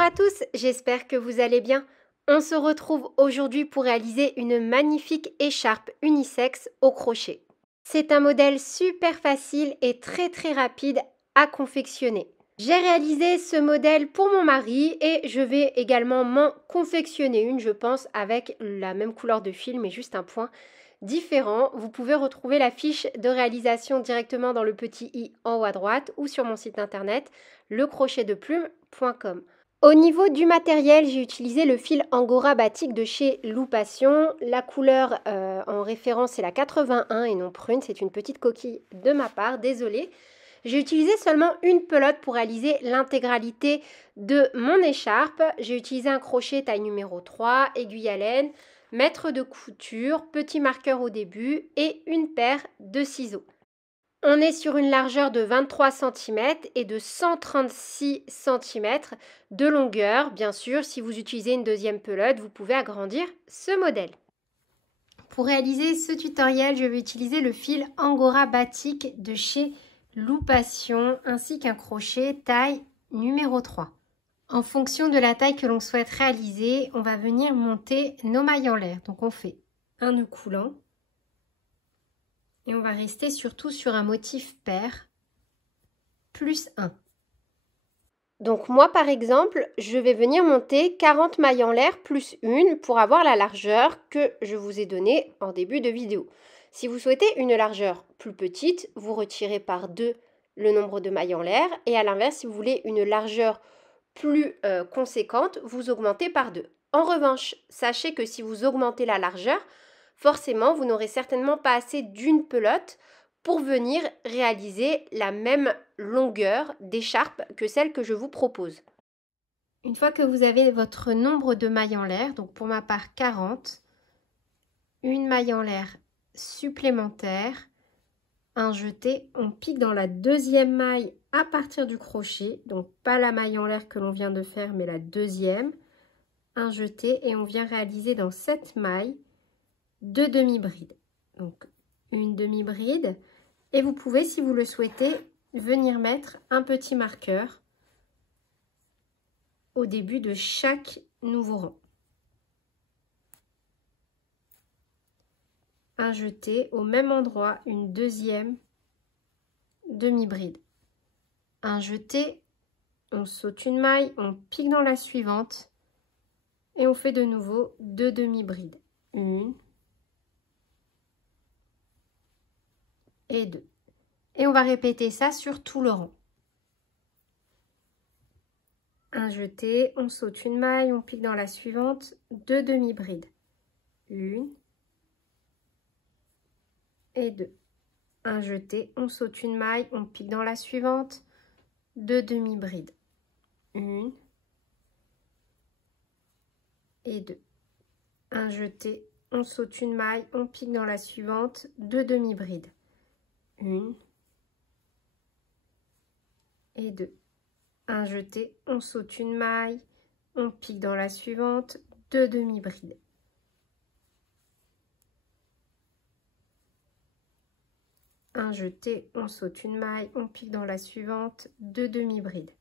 Bonjour à tous, j'espère que vous allez bien. On se retrouve aujourd'hui pour réaliser une magnifique écharpe unisexe au crochet. C'est un modèle super facile et très rapide à confectionner. J'ai réalisé ce modèle pour mon mari et je vais également m'en confectionner une, je pense, avec la même couleur de fil mais juste un point différent. Vous pouvez retrouver la fiche de réalisation directement dans le petit i en haut à droite ou sur mon site internet lecrochetdeplume.com. Au niveau du matériel, j'ai utilisé le fil Angora Batik de chez Loupation. La couleur en référence est la 81 et non prune, c'est une petite coquille de ma part, désolée. J'ai utilisé seulement une pelote pour réaliser l'intégralité de mon écharpe. J'ai utilisé un crochet taille numéro 3, aiguille à laine, mètre de couture, petit marqueur au début et une paire de ciseaux. On est sur une largeur de 23 cm et de 136 cm de longueur. Bien sûr, si vous utilisez une deuxième pelote, vous pouvez agrandir ce modèle. Pour réaliser ce tutoriel, je vais utiliser le fil Angora Batik de chez Loupation ainsi qu'un crochet taille numéro 3. En fonction de la taille que l'on souhaite réaliser, on va venir monter nos mailles en l'air. Donc on fait un nœud coulant. Et on va rester surtout sur un motif pair, plus 1. Donc moi par exemple, je vais venir monter 40 mailles en l'air plus 1 pour avoir la largeur que je vous ai donnée en début de vidéo. Si vous souhaitez une largeur plus petite, vous retirez par 2 le nombre de mailles en l'air. Et à l'inverse, si vous voulez une largeur plus conséquente, vous augmentez par 2. En revanche, sachez que si vous augmentez la largeur, forcément, vous n'aurez certainement pas assez d'une pelote pour venir réaliser la même longueur d'écharpe que celle que je vous propose. Une fois que vous avez votre nombre de mailles en l'air, donc pour ma part 40, une maille en l'air supplémentaire, un jeté, on pique dans la deuxième maille à partir du crochet, donc pas la maille en l'air que l'on vient de faire, mais la deuxième, un jeté et on vient réaliser dans cette maille 2 demi-brides. Donc une demi-bride et vous pouvez, si vous le souhaitez, venir mettre un petit marqueur au début de chaque nouveau rang. Un jeté au même endroit, une deuxième demi-bride. Un jeté, on saute une maille, on pique dans la suivante et on fait de nouveau 2 demi-brides. Une et 2. Et on va répéter ça sur tout le rang. Un jeté, on saute une maille, on pique dans la suivante, 2 demi-brides. Une et 2. Un jeté, on saute une maille, on pique dans la suivante, 2 demi-brides. Une et 2. Un jeté, on saute une maille, on pique dans la suivante, 2 demi-brides. Une et 2. Un jeté, on saute une maille, on pique dans la suivante, 2 demi-brides. Un jeté, on saute une maille, on pique dans la suivante, 2 demi-brides.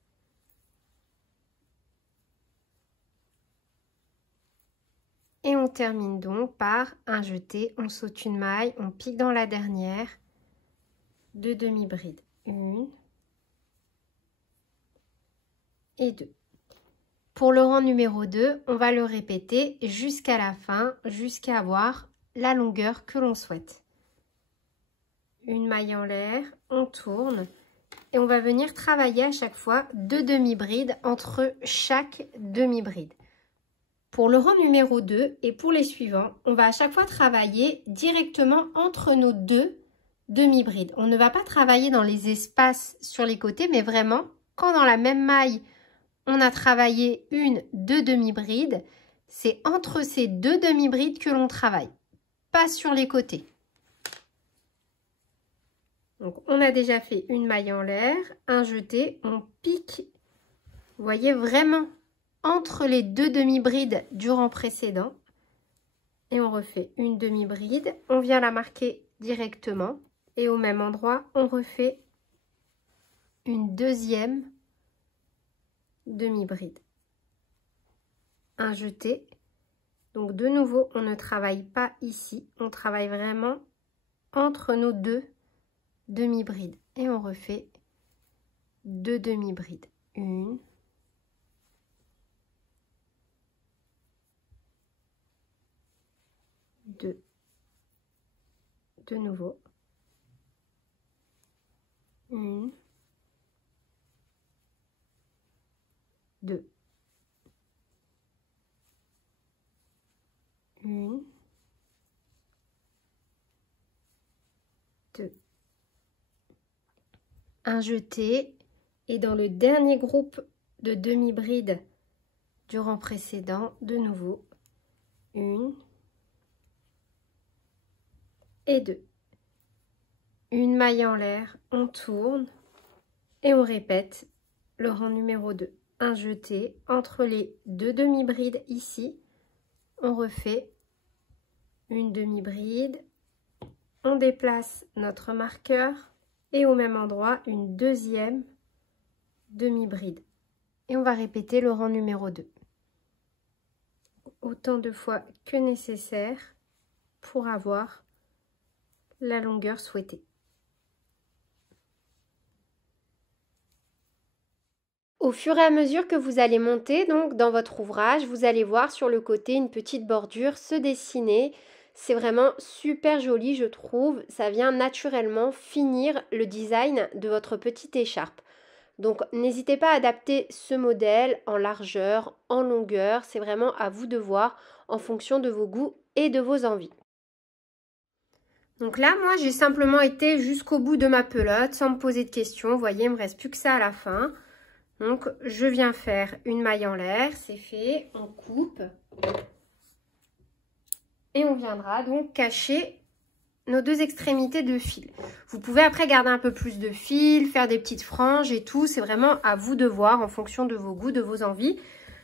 Et on termine donc par un jeté, on saute une maille, on pique dans la dernière, 2 demi-brides. Une et 2. Pour le rang numéro 2, on va le répéter jusqu'à la fin, jusqu'à avoir la longueur que l'on souhaite. Une maille en l'air, on tourne et on va venir travailler à chaque fois 2 demi-brides entre chaque demi-bride. Pour le rang numéro 2 et pour les suivants, on va à chaque fois travailler directement entre nos 2 demi-brides. On ne va pas travailler dans les espaces sur les côtés, mais vraiment, quand dans la même maille, on a travaillé 2 demi-brides, c'est entre ces 2 demi-brides que l'on travaille, pas sur les côtés. Donc, on a déjà fait une maille en l'air, un jeté, on pique, vous voyez vraiment, entre les 2 demi-brides du rang précédent. Et on refait une demi-bride, on vient la marquer directement. Et au même endroit, on refait une deuxième demi-bride. un jeté. Donc de nouveau, on ne travaille pas ici, on travaille vraiment entre nos deux demi-brides. Et on refait 2 demi-brides. 1, 2, de nouveau. 1, 2. 1, 2. Un jeté. Et dans le dernier groupe de demi-brides du rang précédent, de nouveau, 1 et 2. Une maille en l'air, on tourne et on répète le rang numéro 2. Un jeté entre les 2 demi-brides ici, on refait une demi-bride, on déplace notre marqueur et au même endroit une deuxième demi-bride. Et on va répéter le rang numéro 2. Autant de fois que nécessaire pour avoir la longueur souhaitée. Au fur et à mesure que vous allez monter donc dans votre ouvrage, vous allez voir sur le côté une petite bordure se dessiner. C'est vraiment super joli, je trouve. Ça vient naturellement finir le design de votre petite écharpe. Donc n'hésitez pas à adapter ce modèle en largeur, en longueur. C'est vraiment à vous de voir en fonction de vos goûts et de vos envies. Donc là, moi, j'ai simplement été jusqu'au bout de ma pelote sans me poser de questions. Vous voyez, il ne me reste plus que ça à la fin. Donc, je viens faire une maille en l'air, c'est fait, on coupe. Et on viendra donc cacher nos 2 extrémités de fil. Vous pouvez après garder un peu plus de fil, faire des petites franges et tout. C'est vraiment à vous de voir en fonction de vos goûts, de vos envies.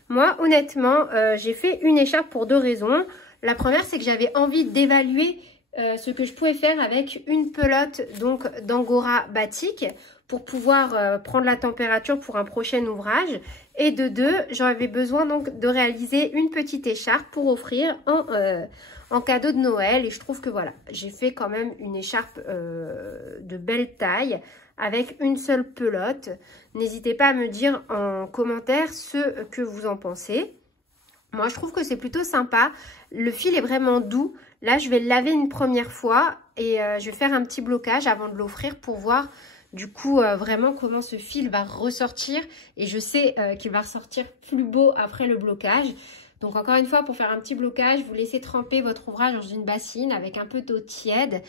Moi, honnêtement, j'ai fait une écharpe pour 2 raisons. La première, c'est que j'avais envie d'évaluer ce que je pouvais faire avec une pelote donc d'Angora batik pour pouvoir prendre la température pour un prochain ouvrage. Et de 2, j'avais besoin donc de réaliser une petite écharpe pour offrir en cadeau de Noël. Et je trouve que voilà, j'ai fait quand même une écharpe de belle taille avec une seule pelote. N'hésitez pas à me dire en commentaire ce que vous en pensez. Moi, je trouve que c'est plutôt sympa. Le fil est vraiment doux. Là, je vais le laver une première fois et je vais faire un petit blocage avant de l'offrir pour voir du coup vraiment comment ce fil va ressortir. Et je sais qu'il va ressortir plus beau après le blocage. Donc encore une fois, pour faire un petit blocage, vous laissez tremper votre ouvrage dans une bassine avec un peu d'eau tiède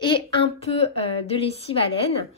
et un peu de lessive à laine.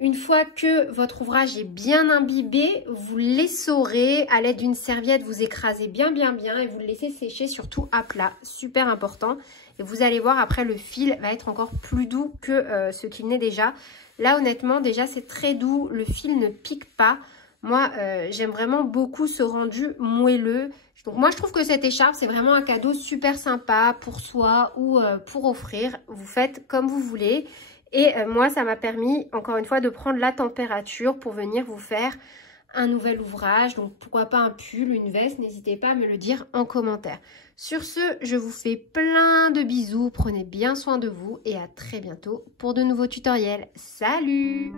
Une fois que votre ouvrage est bien imbibé, vous l'essorez à l'aide d'une serviette, vous écrasez bien et vous le laissez sécher surtout à plat, super important. Et vous allez voir après le fil va être encore plus doux que ce qu'il n'est déjà. Là honnêtement déjà c'est très doux, le fil ne pique pas. Moi j'aime vraiment beaucoup ce rendu moelleux. Donc moi je trouve que cette écharpe c'est vraiment un cadeau super sympa pour soi ou pour offrir. Vous faites comme vous voulez. Et moi, ça m'a permis, encore une fois, de prendre la température pour venir vous faire un nouvel ouvrage. Donc, pourquoi pas un pull, une veste, n'hésitez pas à me le dire en commentaire. Sur ce, je vous fais plein de bisous. Prenez bien soin de vous et à très bientôt pour de nouveaux tutoriels. Salut!